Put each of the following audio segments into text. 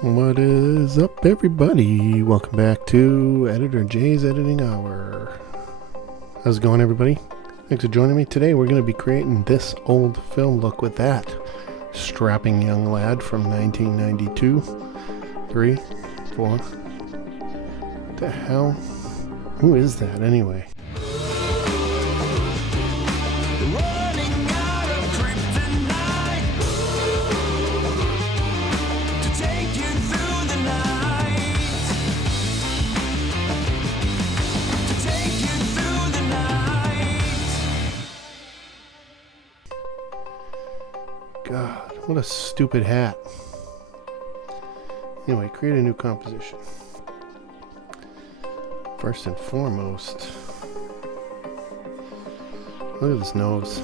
What is up, everybody? Welcome back to Editor J's Editing Hour. How's it going, everybody? Thanks for joining me. Today we're going to be creating this old film look with that strapping young lad from 1992. 3, 4. What the hell? Who is that anyway? God, what a stupid hat. Anyway, create a new composition. First and foremost, look at this nose.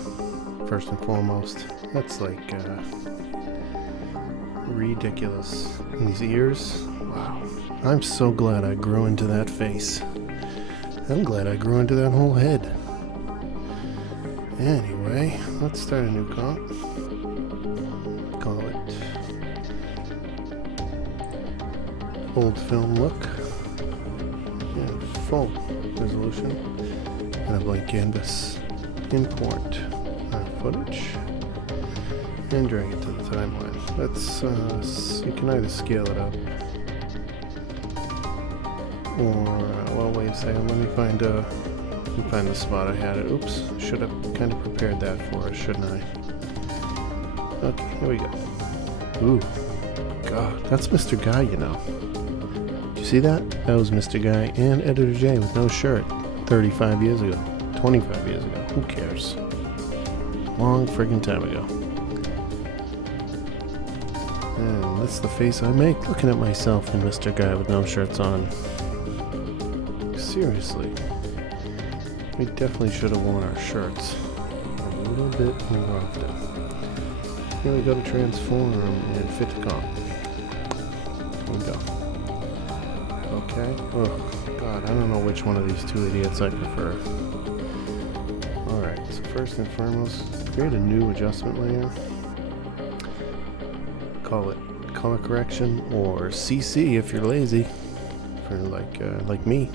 First and foremost, that's like ridiculous. And these ears, wow. I'm so glad I grew into that face. I'm glad I grew into that whole head. Anyway, let's start a new comp. Call it old film look. Yeah, full resolution. And a blank canvas. Import footage and drag it to the timeline. Let's you can either scale it up or well, wait a second. Let me find the spot I had it. Oops, should have kind of prepared that for us, shouldn't I? Okay, here we go. Ooh, God, that's Mr. Guy, you know. Did you see that? That was Mr. Guy and Editor J with no shirt 35 years ago, 25 years ago. Who cares? Long friggin' time ago. And that's the face I make looking at myself and Mr. Guy with no shirts on. Seriously. We definitely should have worn our shirts a little bit more often. Here we go to transform and fit to comp. Here we go. Okay. Oh, God, I don't know which one of these two idiots I prefer. Alright, so first and foremost, create a new adjustment layer. Call it color correction or CC if you're lazy, for like me.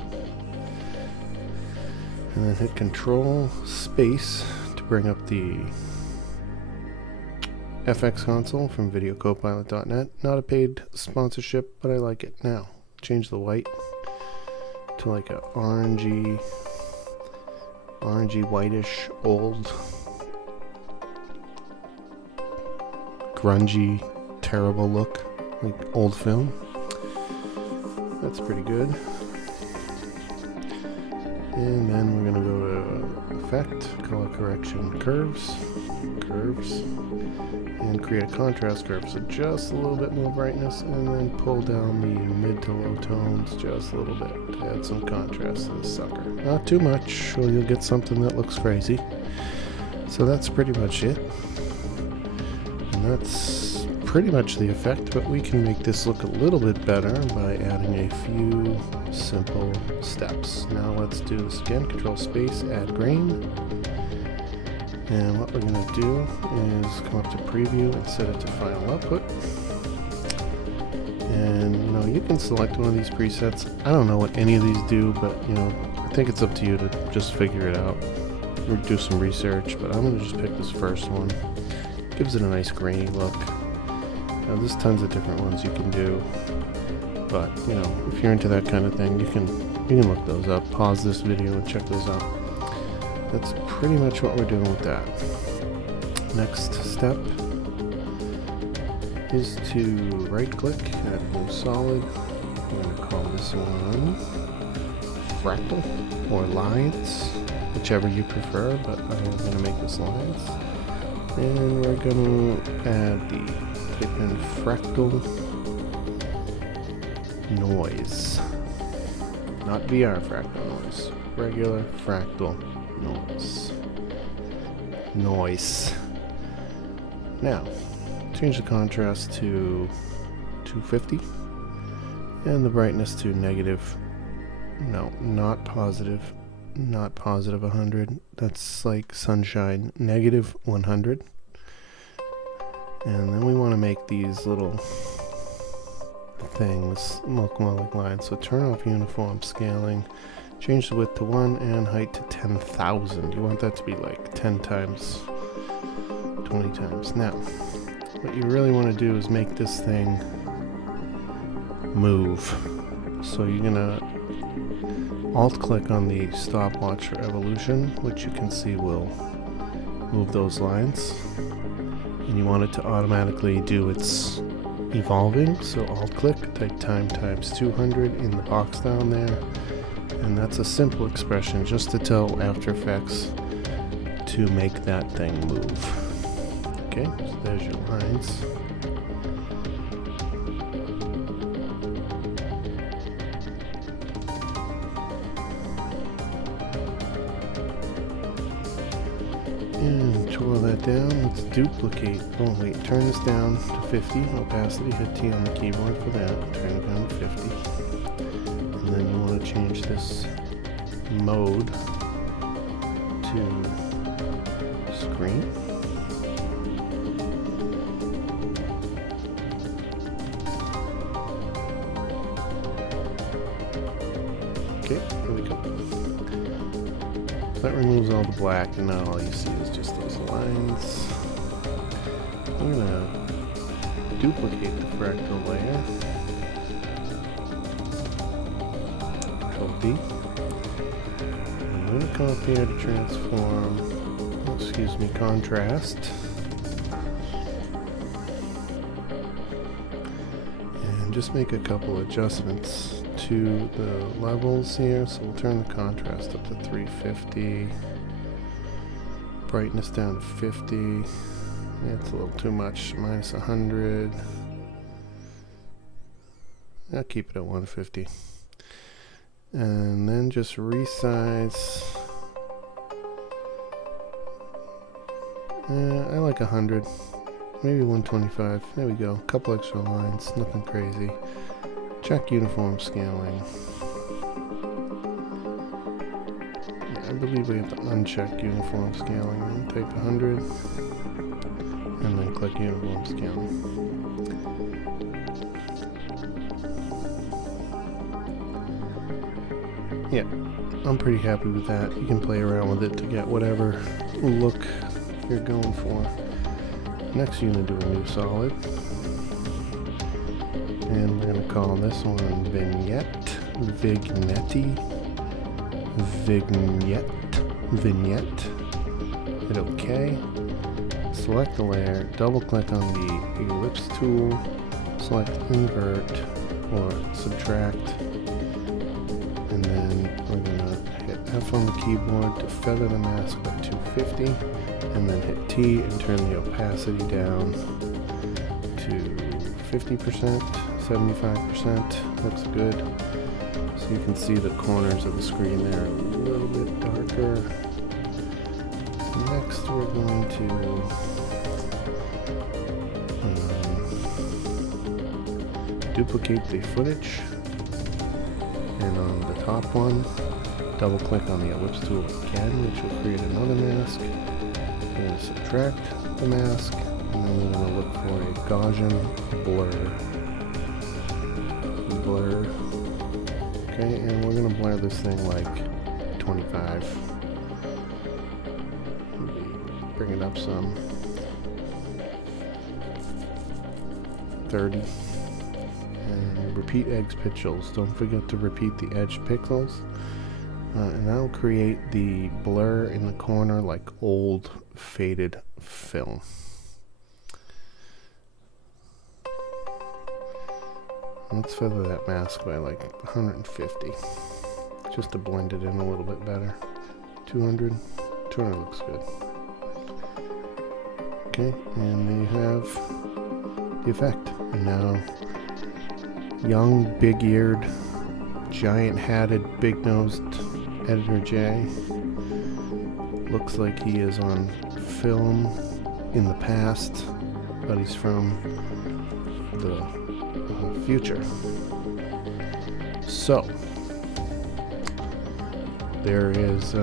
And then hit Control Space to bring up the FX console from videocopilot.net. Not a paid sponsorship, but I like it. Now, change the white to like a orangey whitish, old, grungy, terrible look, like old film. That's pretty good. And then we're gonna go to Effect, Color Correction, Curves, and create a contrast curve. So just a little bit more brightness, and then pull down the mid to low tones just a little bit to add some contrast to this sucker. Not too much, or you'll get something that looks crazy. So that's pretty much it. And that's pretty much the effect, but we can make this look a little bit better by adding a few simple steps. Now let's do this again. Control Space, add grain. And what we're going to do is come up to preview and set it to final output. And you can select one of these presets. I don't know what any of these do, but I think it's up to you to just figure it out or do some research. But I'm going to just pick this first one. Gives it a nice grainy look. Now there's tons of different ones you can do, but if you're into that kind of thing, you can look those up. Pause this video and check those out. That's pretty much what we're doing with that. Next step is to right click, add a new solid. I'm going to call this one fractal or lines, whichever you prefer, but I'm going to make this lines. And we're going to add type in fractal noise. Not VR fractal noise. Regular fractal noise. Now, change the contrast to 250 and the brightness to negative, no, not positive 100. That's like sunshine, negative 100. And then we want to make these little things look more like lines. So turn off uniform scaling, change the width to 1 and height to 10,000. You want that to be like 10 times, 20 times. Now, what you really want to do is make this thing move. So you're gonna alt-click on the stopwatch for evolution, which you can see will move those lines. And you want it to automatically do its evolving, so alt-click, type time times 200 in the box down there. And that's a simple expression just to tell After Effects to make that thing move. Okay, so there's your lines. And twirl that down. Let's duplicate. Oh wait, turn this down to 50. Opacity, hit T on the keyboard for that. Turn it down to 50. And then you want to change this mode to screen. Okay, there we go. That removes all the black, and now all you see is just those lines. I'm gonna duplicate the fractal layer. Control D. I'm gonna come up here to transform, excuse me, contrast. And just make a couple adjustments to the levels here. So we'll turn the contrast up to 350. Brightness down to 50. Yeah, it's a little too much. Minus 100. I'll keep it at 150. And then just resize. I like 100. Maybe 125. There we go. A couple extra lines. Nothing crazy. Check uniform scaling. Yeah, I believe we have to uncheck uniform scaling. Type 100 and then click uniform scaling. Yeah, I'm pretty happy with that. You can play around with it to get whatever look you're going for. Next, you're going to do a new solid. And we're going to call this one Vignette, Vignette. Hit OK. Select the layer, double click on the ellipse tool, select invert or subtract, and then we're going to hit F on the keyboard to feather the mask by 250, and then hit T and turn the opacity down to 50%. 75%, looks good. So you can see the corners of the screen there a little bit darker. Next we're going to duplicate the footage, and on the top one double click on the ellipse tool again, which will create another mask. We're going to subtract the mask, and then we're going to look for a Gaussian blur. Okay, and we're gonna blur this thing like 25. Maybe bring it up some. 30. And repeat edge pixels. Don't forget to repeat the edge pixels. And that'll create the blur in the corner like old faded film. Let's feather that mask by like 150, just to blend it in a little bit better. 200 looks good. Okay, and there you have the effect. And now, young, big-eared, giant-hatted, big-nosed Editor J looks like he is on film in the past, but he's from the future. So there is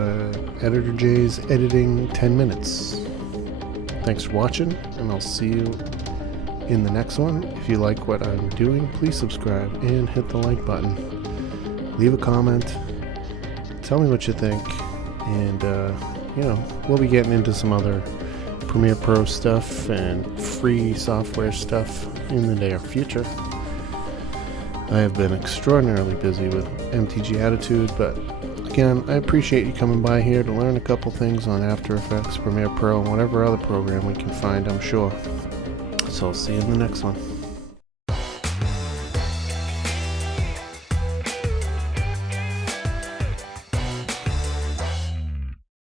Editor J's editing 10 minutes. Thanks for watching, and I'll see you in the next one. If you like what I'm doing, please subscribe and hit the like button. Leave a comment. Tell me what you think. And, we'll be getting into some other Premiere Pro stuff and free software stuff in the near future. I have been extraordinarily busy with MTG Attitude, but again, I appreciate you coming by here to learn a couple things on After Effects, Premiere Pro, and whatever other program we can find, I'm sure. So I'll see you in the next one.